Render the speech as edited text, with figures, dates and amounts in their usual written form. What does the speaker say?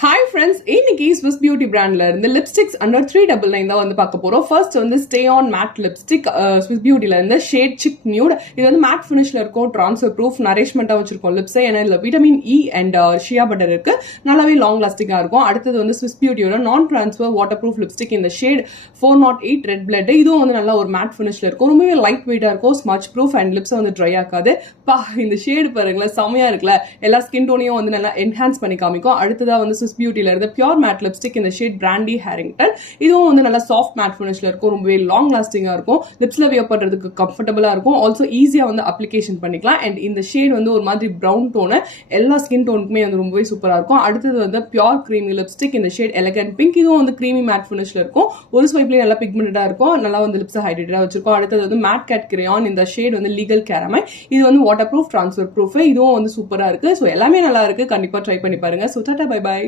Hi friends, இன்னைக்கு Swiss Beauty brandல இருந்து lipsticks under 399 தான் வந்து பார்க்க போறோம். ஃபர்ஸ்ட் வந்து stay on mat lipstick Swiss Beautyல இருந்து ஷேட் சிக் நியூட். இது வந்து மேட் ஃபினிஷ்ல இருக்கும், ட்ரான்ஸ்ஃபர் ப்ரூஃப், நரிஷ்மெண்டா வச்சிருக்கோம் லிப்ஸ். ஏன்னா இதுல vitamin E and Shia butter இருக்கு, நல்லாவே லாங் லாஸ்டிங்கா இருக்கும். அடுத்தது வந்து Swiss Beautyயோட நான் டிரான்ஸ்ஃபர் வாட்டர் ப்ரூஃப் லிப்ஸ்டிக் இந்த ஷேட் 408 ரெட் பிளட். இதுவும் வந்து நல்லா ஒரு மேட் ஃபினிஷ்ல இருக்கும், ரொம்பவே லைட் வெயிட்டா இருக்கும், ஸ்மச் ப்ரூஃப் அண்ட் லிப்ஸ் வந்து ட்ரை ஆகாது. இந்த ஷேடு பாருங்களேன், செமையா இருக்குல்ல, எல்லா ஸ்கின் டோனையும் வந்து நல்லா என்ஹான்ஸ் பண்ணி காமிக்கும். அடுத்ததா வந்து Swiss Beautyல இருந்து பியூர் மேட் லிப்ஸ்டிக் இந்த ஷேட் பிராண்டி ஹேரிங்டன். இதுவும் வந்து நல்லா சாஃப்ட் மேட் ஃபினிஷ்ல இருக்கும், ரொம்பவே லாங் லாஸ்டிங்கா இருக்கும், லிப்ஸ்ல வியர் பண்றதுக்கு கம்ஃபர்டபுளா இருக்கும், ஆல்சோ ஈஸியா வந்து அப்ளிகேஷன் பண்ணிக்கலாம். அண்ட் இந்த ஷேட் வந்து ஒரு மாதிரி பிரவுன் டோனு, எல்லா ஸ்கின் டோனுக்குமே வந்து ரொம்பவே சூப்பரா இருக்கும். அடுத்தது வந்து பியூர் கிரீமி லிப்ஸ்டிக் இந்த ஷேட் எலகன்ட் பிங்க். இதுவும் வந்து கிரீமி மேட் ஃபினிஷ்ல இருக்கும், ஒரு ஸ்வைப்லயே நல்லா பிக்மெண்டடா இருக்கும், நல்லா வந்து லிப்ஸ் ஹைட்ரேட்டடா வச்சிருக்கும். அடுத்தது வந்து மேட் கேட் கிரேயான் இந்த ஷேட் வந்து லீகல் கேரமை. இது வந்து வாட்டர் ப்ரூஃப், ட்ரான்ஸ்ஃபர் ப்ரூஃப். இதுவும் வந்து சூப்பரா இருக்கு. ஸோ எல்லாமே நல்லா இருக்கு, கண்டிப்பா ட்ரை பண்ணி பாருங்க. So tata, bye by.